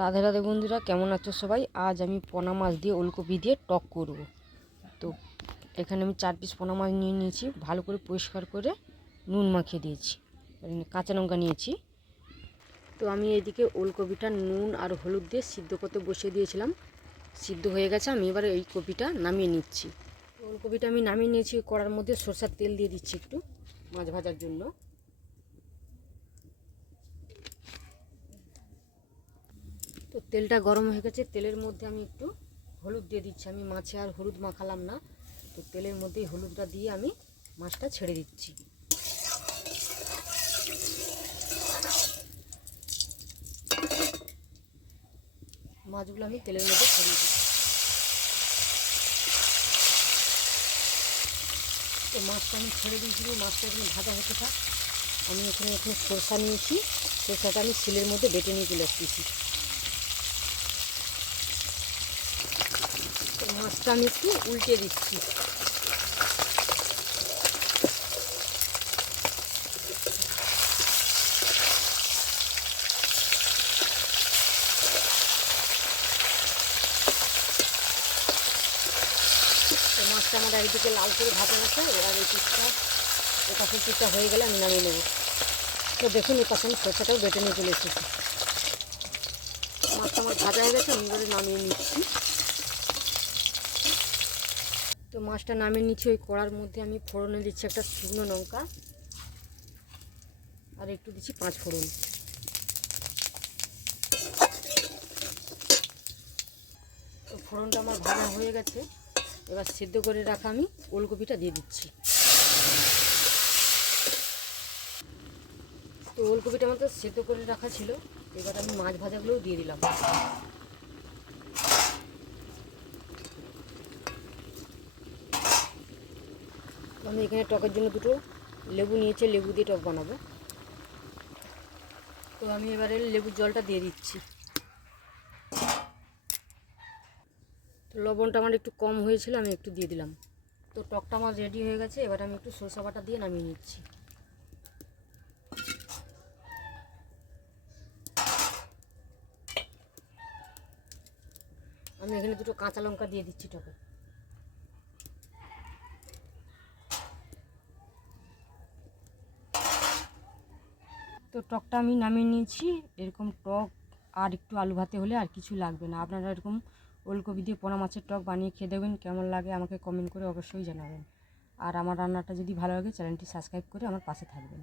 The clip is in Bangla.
রাধে রাধে বন্ধুরা, কেমন আছো সবাই? আজ আমি পোনা মাছ দিয়ে ওলকপি দিয়ে টক করব। তো এখানে আমি চার পিস পোনা মাছ নিয়ে নিয়েছি, ভালো করে পরিষ্কার করে নুন মাখিয়ে দিয়েছি কাঁচা লঙ্কা নিয়েছি। তো আমি এদিকে ওলকপিটা নুন আর হলুদ দিয়ে সিদ্ধ করতে বসিয়ে দিয়েছিলাম। সিদ্ধ হয়ে গেছে, আমি এবারে এই কপিটা নামিয়ে নিচ্ছি। ওলকপিটা আমি নামিয়ে নিয়েছি, কড়ার মধ্যে সরষার তেল দিয়ে দিচ্ছি একটু মাছ ভাজার জন্য তো তেলটা গরম হয়ে গেছে, তেলের মধ্যে আমি একটু হলুদ দিয়ে দিচ্ছি। আমি মাছে আর হলুদ মাখালাম না, তো তেলের মধ্যেই হলুদটা দিয়ে আমি মাছটা ছেড়ে দিচ্ছি। মাছগুলো আমি তেলের মধ্যে ছেড়ে দিচ্ছি। তো মাছটা আমি ছেড়ে দিয়েছি, মাছটা এখানে ভাজা হতে থাক। আমি এখানে এখানে সরষা নিয়েছি, সরষাটা আমি শিলের মধ্যে বেটে নিয়ে চলে আসতেছি। মাছটা আমি একটু উল্টে দিচ্ছি। মাছটা আমার একদিকে লাল করে ভাজা গেছে এবার এই পিসটা, এই পাশের পিসটা হয়ে গেলে আমি নামিয়ে নেব। তো দেখুন, এই পাশে আমি সরষাটাও বেটে নিয়ে চলে এসেছি। মাছটা আমার ভাজা হয়ে গেছে, আমি এবারে নামিয়ে নিচ্ছি। তো মাছটা নামিয়ে নিচ্ছি, ওই কড়ার মধ্যে আমি ফোড়নে দিচ্ছি একটা শুকনো লঙ্কা। আর একটু দিচ্ছি পাঁচ ফোড়ন। তো ফোড়নটা আমার ভাজা হয়ে গেছে। এবার সিদ্ধ করে রাখা আমি ওলকপিটা দিয়ে দিচ্ছি। তো ওলকপিটা আমাদের সেদ্ধ করে রাখা ছিল, এবার আমি মাছ ভাজাগুলোও দিয়ে দিলাম। আমি এখানে টকের জন্য দুটো লেবু নিয়েছে, লেবু দিয়ে টক বানাবো। তো আমি এবারে লেবুর জলটা দিয়ে দিচ্ছি। তো লবণটা আমার একটু কম হয়েছিল, আমি একটু দিয়ে দিলাম। তো টকটা আমার রেডি হয়ে গেছে, এবার আমি একটু সরষা বাটা দিয়ে নামিয়ে নিচ্ছি। আমি এখানে দুটো কাঁচা লঙ্কা দিয়ে দিচ্ছি টকে। তো টকটা আমি নামিয়ে নিয়েছি। এরকম টক আর একটু আলু ভাতে হলে আর কিছু লাগবে না। আপনারা এরকম ওলকপি দিয়ে পোনা মাছের টক বানিয়ে খেয়ে দেবেন কেমন লাগে, আমাকে কমেন্ট করে অবশ্যই জানাবেন। আর আমার রান্নাটা যদি ভালো লাগে, চ্যানেলটি সাবস্ক্রাইব করে আমার পাশে থাকবেন।